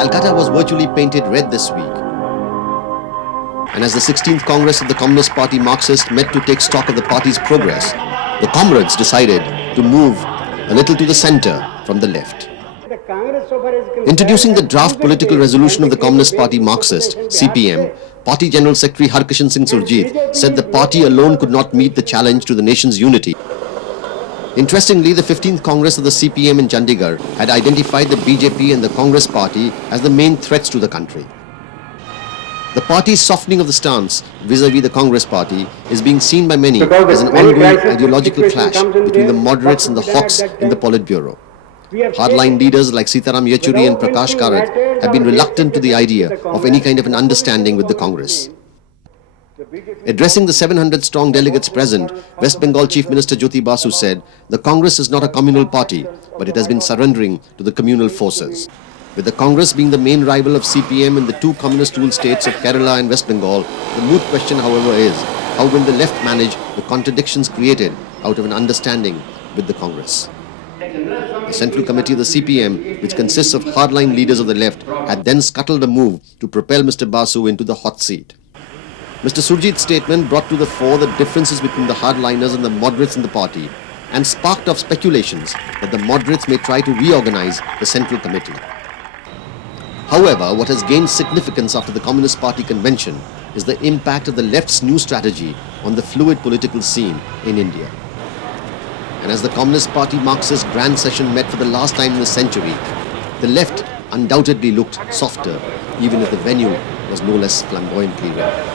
Calcutta was virtually painted red this week. And as the 16th Congress of the Communist Party Marxist met to take stock of the party's progress, the comrades decided to move a little to the center from the left. Introducing the draft political resolution of the Communist Party Marxist, CPM, Party General Secretary Harkishan Singh Surjit said the party alone could not meet the challenge to the nation's unity. Interestingly, the 15th Congress of the CPM in Chandigarh had identified the BJP and the Congress party as the main threats to the country. The party's softening of the stance vis-à-vis the Congress party is being seen by many as an ongoing ideological clash between the moderates and the hawks in the Politburo. Hardline leaders like Sitaram Yechuri and Prakash Karat have been reluctant to the idea of any kind of an understanding with the Congress. Addressing the 700-strong delegates present, West Bengal Chief Minister Jyoti Basu said, "The Congress is not a communal party, but it has been surrendering to the communal forces." With the Congress being the main rival of CPM in the two communist-ruled states of Kerala and West Bengal, the moot question, however, is how will the left manage the contradictions created out of an understanding with the Congress? The Central Committee of the CPM, which consists of hardline leaders of the left, had then scuttled a move to propel Mr. Basu into the hot seat. Mr. Surjit's statement brought to the fore the differences between the hardliners and the moderates in the party and sparked off speculations that the moderates may try to reorganize the Central Committee. However, what has gained significance after the Communist Party convention is the impact of the left's new strategy on the fluid political scene in India. And as the Communist Party Marxist Grand Session met for the last time in a century, the left undoubtedly looked softer, even if the venue was no less flamboyantly red.